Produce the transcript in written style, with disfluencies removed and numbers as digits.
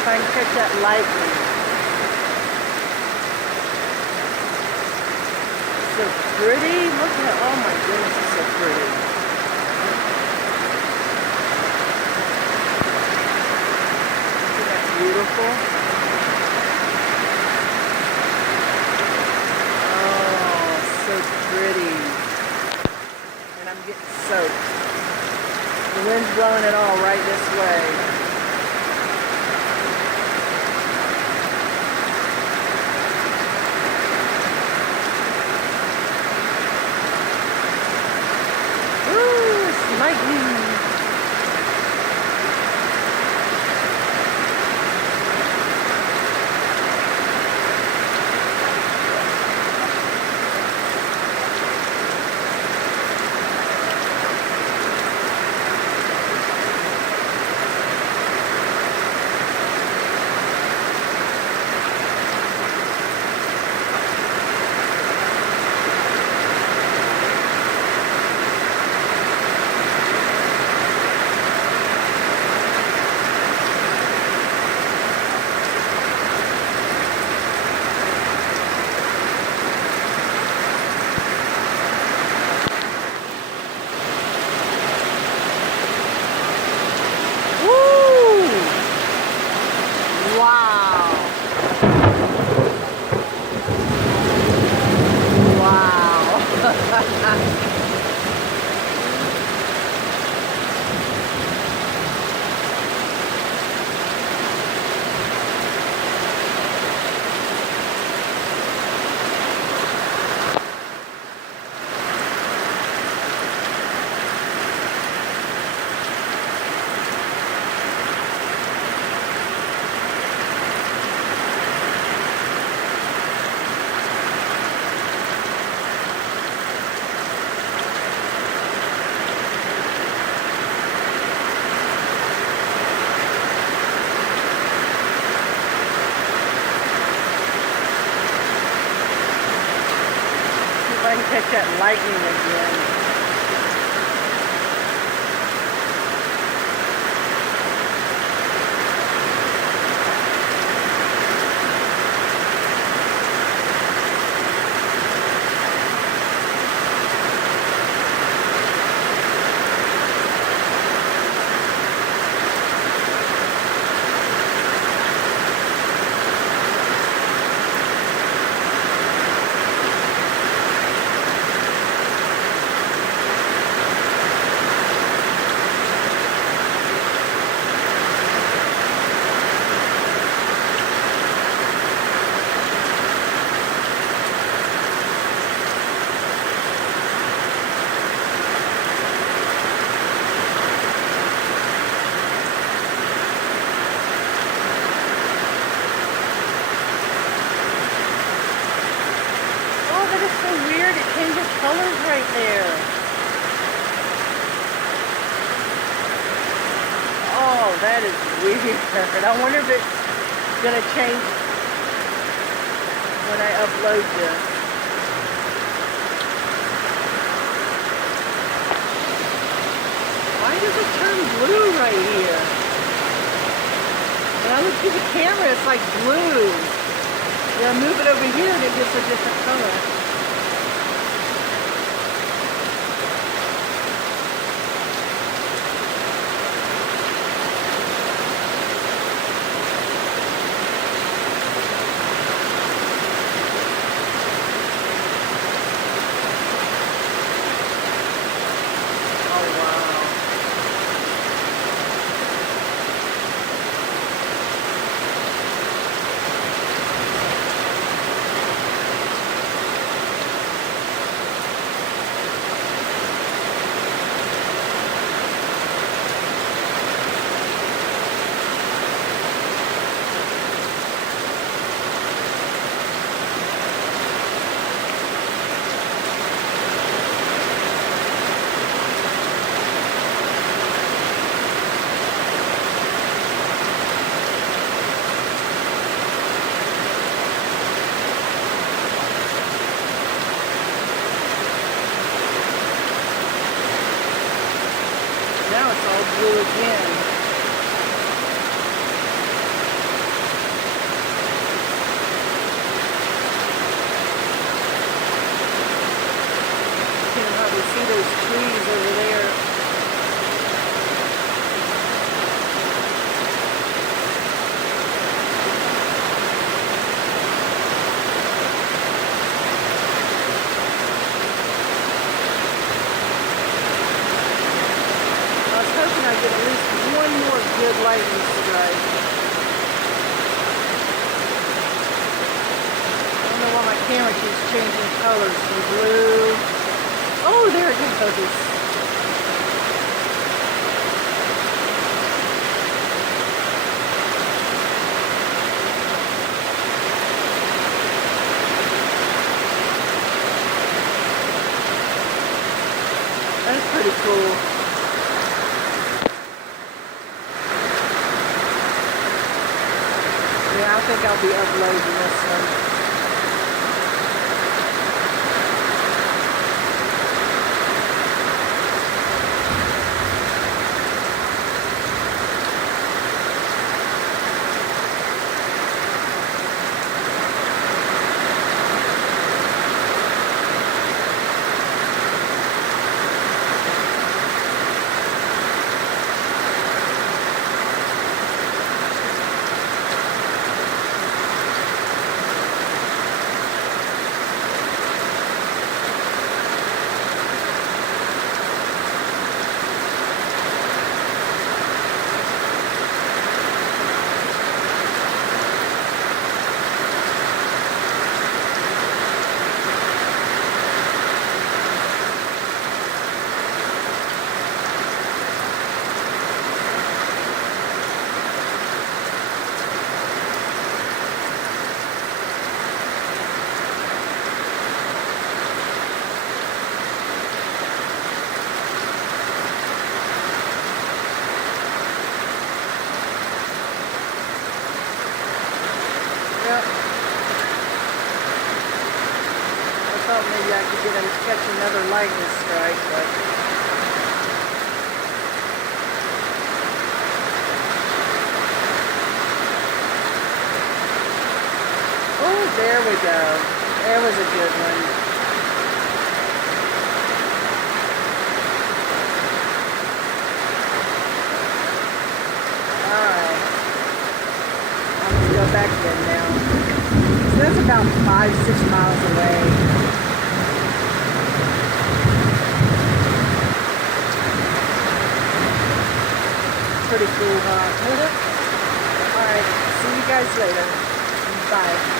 if I can catch that lightning. So pretty. Look at, oh my goodness, it's so pretty. Isn't that beautiful? Oh, so pretty. And I'm getting soaked. The wind's blowing it all right this way. Lightning. I can catch that lightning again. Colors right there. Oh, that is weird. I wonder if it's gonna change when I upload this. Why does it turn blue right here? When I look through the camera, it's like blue. Then I move it over here and it gets a different color. these stripes. I don't know why my camera keeps changing colors from blue. Oh, there it goes. That's pretty cool. Yeah, I think I'll be uploading this one. Yep. I thought maybe I could get him to catch another lightning strike, but oh, there we go. There was a good one. Alright. I'm going to go back then now. So that's about 5-6 miles away. Pretty cool, huh? Alright, see you guys later. Bye.